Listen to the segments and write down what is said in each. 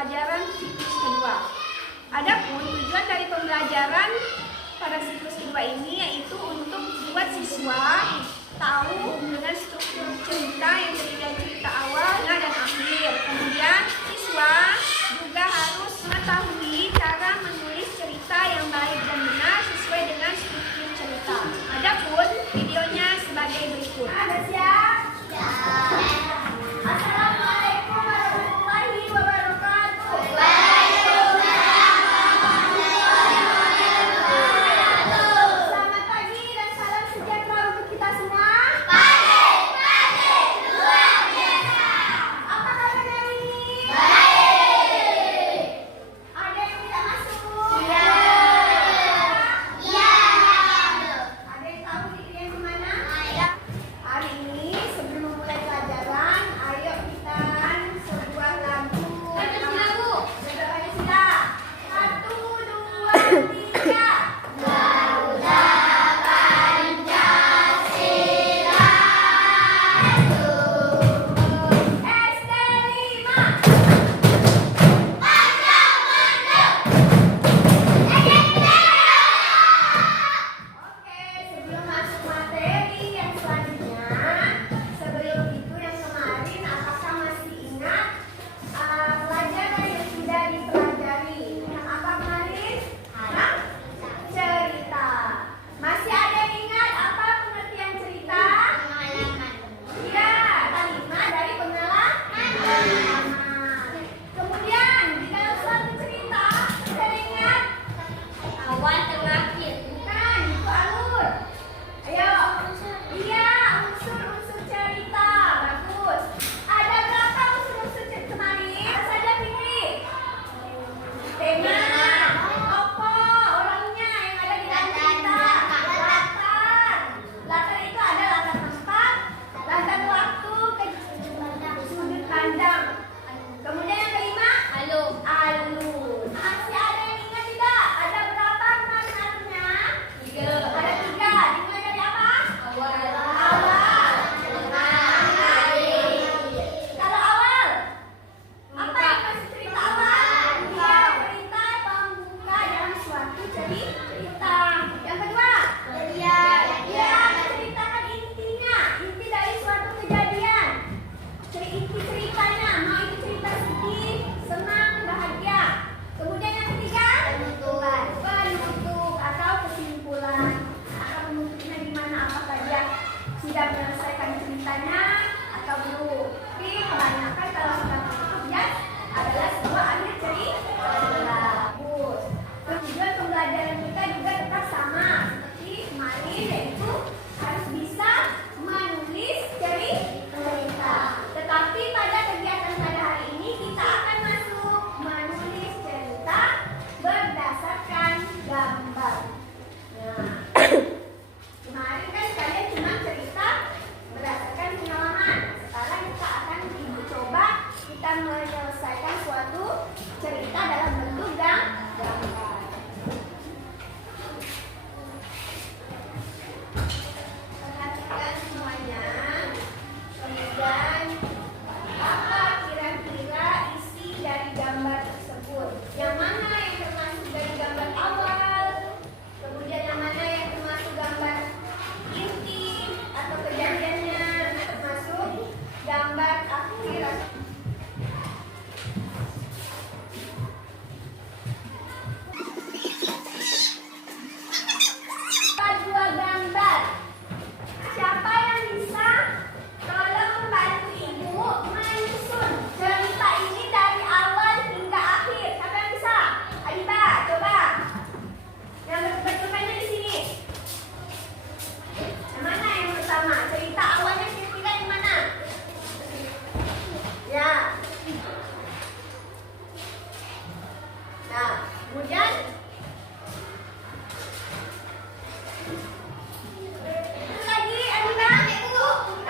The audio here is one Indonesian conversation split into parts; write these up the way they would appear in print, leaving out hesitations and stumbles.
pembelajaran siklus kedua. Adapun tujuan dari pembelajaran pada siklus kedua ini yaitu untuk membuat siswa tahu dengan struktur cerita yang terdiri dari cerita awal, tengah, dan akhir. Kemudian siswa juga harus mengetahui cara menulis cerita yang baik dan benar sesuai dengan struktur cerita. Adapun videonya sebagai berikut. Ada siap? Assalamualaikum warahmatullahi wabarakatuh. Selamat pagi dan salam sejahtera untuk kita semua. Luar biasa. Apa kabar hari ini? Baik. Ada yang tidak masuk? Iya. Iya. Ada yang tahu diri yang kemana? Iya. Hari ini sebelum memulai pelajaran, ayo kita sebuah lagu. Berdoa sudah. 1, 2, 3. Garuda Pancasila. SD5. Panjang mandek. Oke, sebelum masuk materi yang selanjutnya, sebelum itu yang kemarin, apakah masih ingat pelajaran yang sudah dipelajari? Yang apa kemarin? Cerita. Masih ada yang ingat apa pengertian cerita? Iya, kalimat dari pengalaman. Kemudian di dalam suatu cerita, ada yang ingat? Awal, tengah, akhir. Bukan, itu alur. Ayo. Iya, unsur-unsur cerita. Bagus. Ada berapa unsur-unsur cerita kemarin? Apa saja, Fikri? Tema, tokoh, orangnya yang ada di dalam cerita. Latar itu ada latar tempat, latar waktu, sudut pandang. Kemudian yang kelima, alur. Masih ada yang ingat tidak? Ada berapa kemarin alurnya? 3. Ada 3. Dimulai dari apa? Awal. Kalau awal, apa yang masih cerita awal? Iya, cerita pembuka dalam suatu cerita. Yang kedua, menceritakan intinya, inti dari suatu kejadian. Inti ceritanya, mau itu cerita sedih, senang, bahagia. Kemudian yang ketiga, penutup atau kesimpulan. Akan menutupnya di mana, apakah dia sudah menyelesaikan ceritanya atau belum. Tapi kebanyakan kalau sudah menutup ya adalah sebuah akhir cerita. Bagus. Tujuan pembelajaran kita juga tetap sama seperti kemarin, yaitu harus bisa menulis cerita. Tetapi pada kegiatan pada hari ini kita akan masuk menulis cerita berdasarkan gambar. Nah, kemarin kan kalian cuma cerita berdasarkan pengalaman. Sekarang kita akan coba kita menyelesaikan suatu cerita dalam bentuk gambar. Perhatikan semuanya. Kemudian apa kira-kira isi dari gambar tersebut? Yang mana yang termasuk dari gambar awal? Kemudian yang mana yang termasuk gambar inti atau kejadiannya? Termasuk gambar akhir. Dua gambar. Siapa yang bisa tolong membantu ibu menyusun cerita ini dari awal hingga akhir? Siapa yang bisa? Adiba, coba. Yang bertemannya di sini. Yang mana yang pertama? Cerita awalnya kira-kira yang mana? Ya. Nah, kemudian lagi Adiba.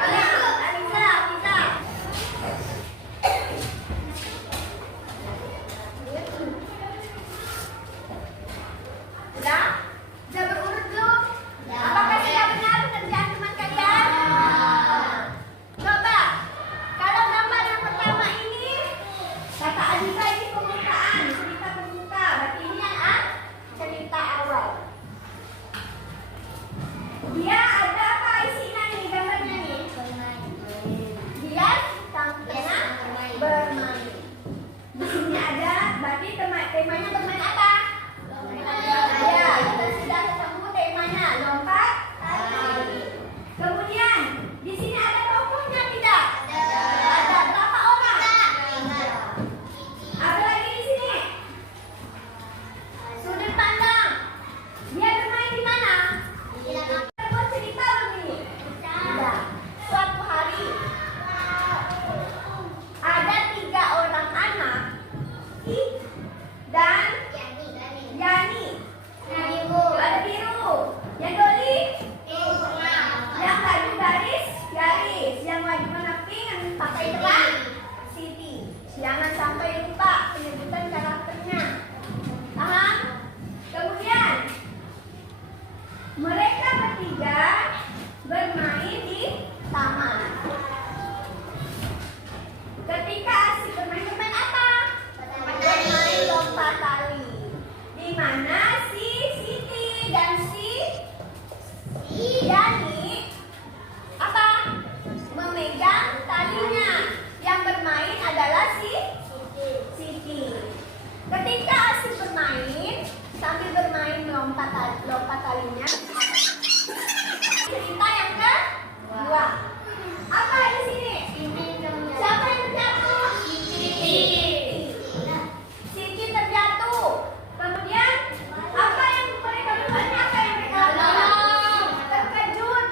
Alisa, kita. Sudah? Sudah berurut belum? Apakah sudah benar pekerjaan teman kalian? Coba, kalau gambar yang pertama ini, kata Adiba ini mana si Siti dan si Yani apa? Memegang talinya. Yang bermain adalah si Siti. Ketika asik bermain, sambil bermain lompat talinya. Cerita yang kedua. Apa di sini? Siapa yang terjatuh? Siti terjatuh. Kemudian apa yang mereka buat? Apa yang mereka lakukan? Terkejut.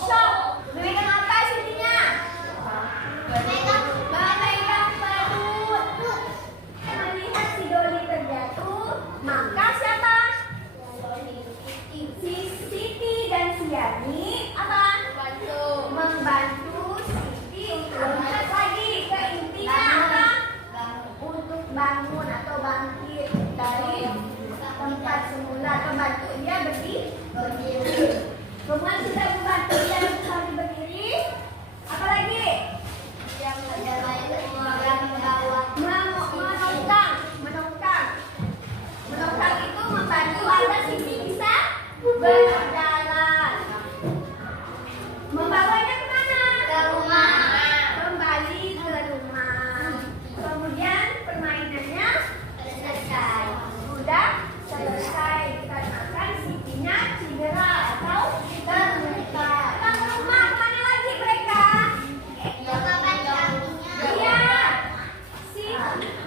Shock. Memegang apa Sitinya? Memegang perut. Melihat si Doli terjatuh, maka siapa? Si Siti dan si Yani apa? Membantu Siti untuk loncat lagi ke intinya apa? Untuk bangun atau bangkit dari tempat semula atau bantu dia berdiri. Kemudian sudah membantu dia kembali berdiri. Apalagi? Menongkang itu membantu agar Siti bisa berjalan. Membawanya kemana? Ke rumah. Kembali ke rumah. Kemudian permainannya selesai. Sudah selesai dikarenakan Sitinya cedera atau terluka. Ke rumah kemana lagi mereka? Iya.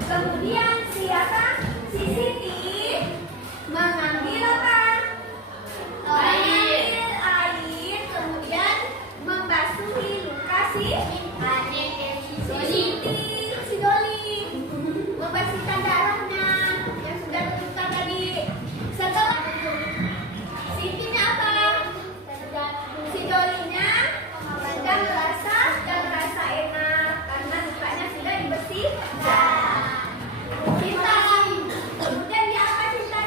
Kemudian siapa? Si Siti mengambil apa? Mengambil air, kemudian membasuhi luka si Doli, membersihkan darahnya yang sudah terluka tadi. Setelah Sitinya apa? Si Dolinya sudah merasa enak karena lukanya sudah dibersihkan. Cinta. Kemudian dia apa cinta?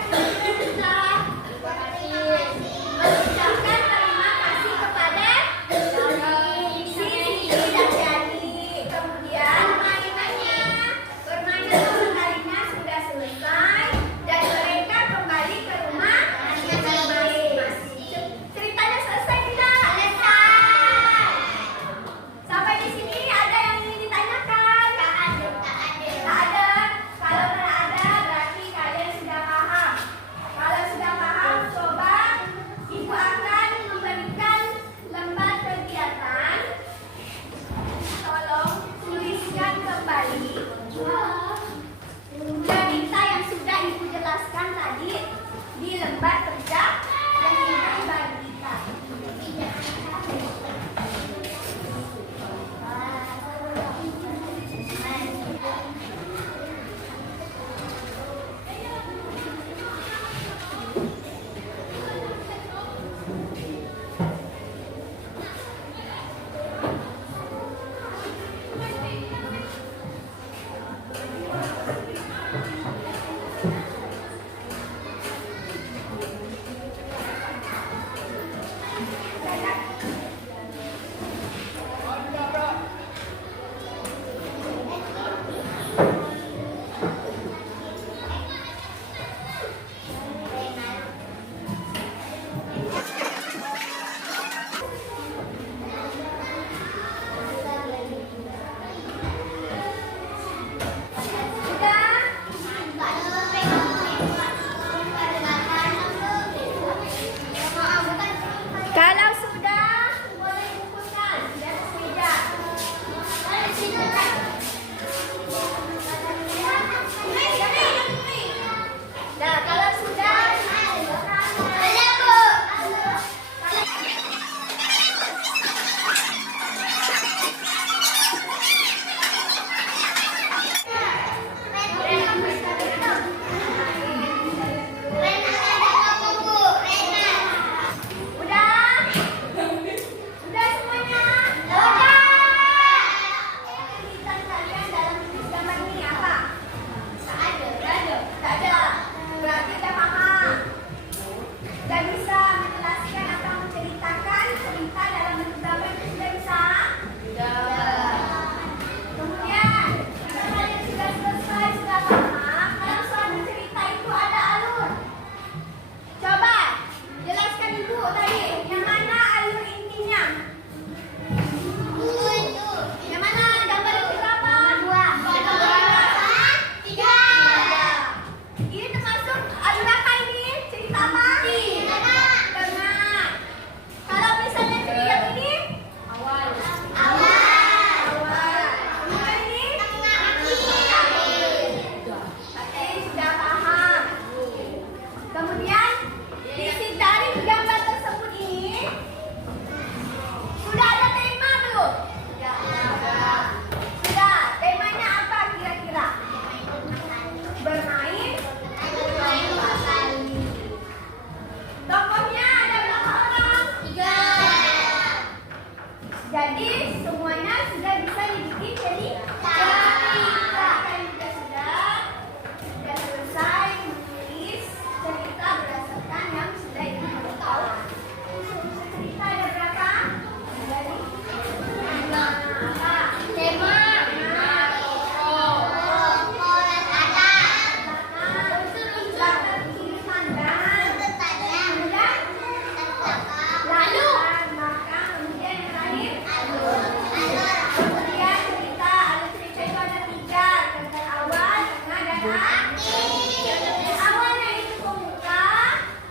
Awalnya itu pemuka,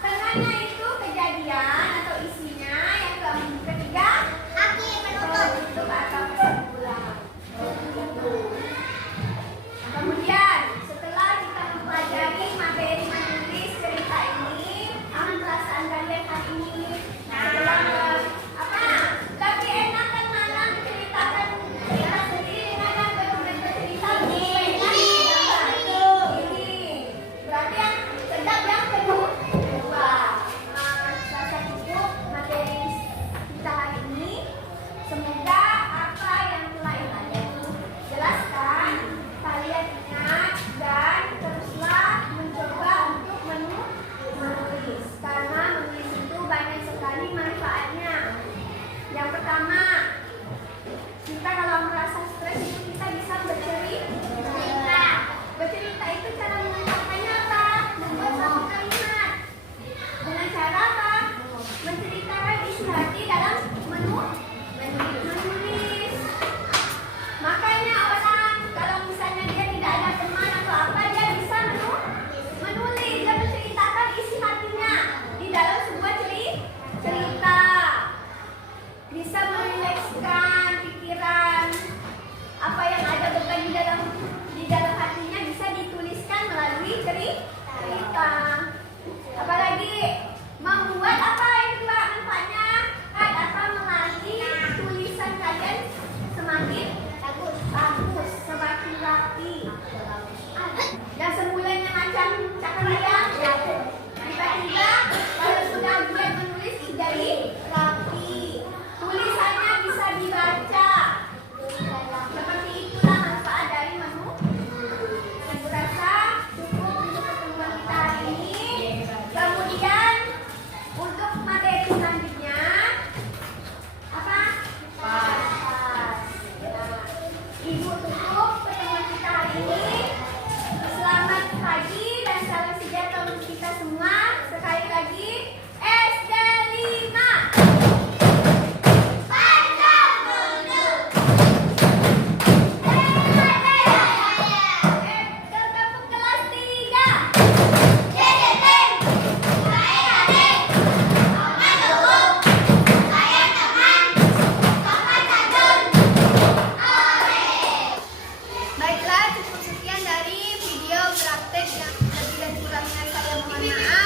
tengahnya itu kejadian atau isinya, yang ketiga penutup atau kesimpulan. Kemudian setelah kita mempelajari materi menulis cerita ini, apa perasaan kalian hari ini? Lebih enak kan mana menceritakan kita sendiri dengan yang bercerita ini. Berarti yang sedap yang kedua. Saya cukup materi kita hari ini. Semoga apa yang telah kalian jelaskan kalian ingat dan teruslah mencoba untuk menulis, karena menulis itu banyak sekali manfaatnya. Yang pertama, kita kalau merasa stres itu kita bisa bercerita. Bercerita itu cara mengungkapkannya apa? Membuat satu kalimat. Dengan cara apa? Menceritakan isi hati dalam menulis. Makanya orang kalau misalnya dia tidak ada teman atau apa, dia bisa menulis dan menceritakan isi hatinya di dalam sebuah cerita. Bisa merilekskan pikiran, apa yang ada beban di dalam hatinya bisa dituliskan melalui cerita. Apalagi membuat apa yang kedua manfaatnya akan melatih tulisan kalian semakin bagus, semakin rapi. Dan semulanya macam cakar tiba-tiba kalau sudah buat menulis jadi rapi, tulisannya bisa dibaca. Seperti itulah manfaat dari menulis. Saya rasa cukup untuk pertemuan kita hari ini. Kemudian untuk materi selanjutnya apa? Ibu tutup pertemuan kita hari ini. Selamat pagi dan salam sejahtera untuk kita semua. Sekali lagi SD 5. Baiklah, cukup sekian dari video praktek yang lebih dan kurangnya saya mohon maaf.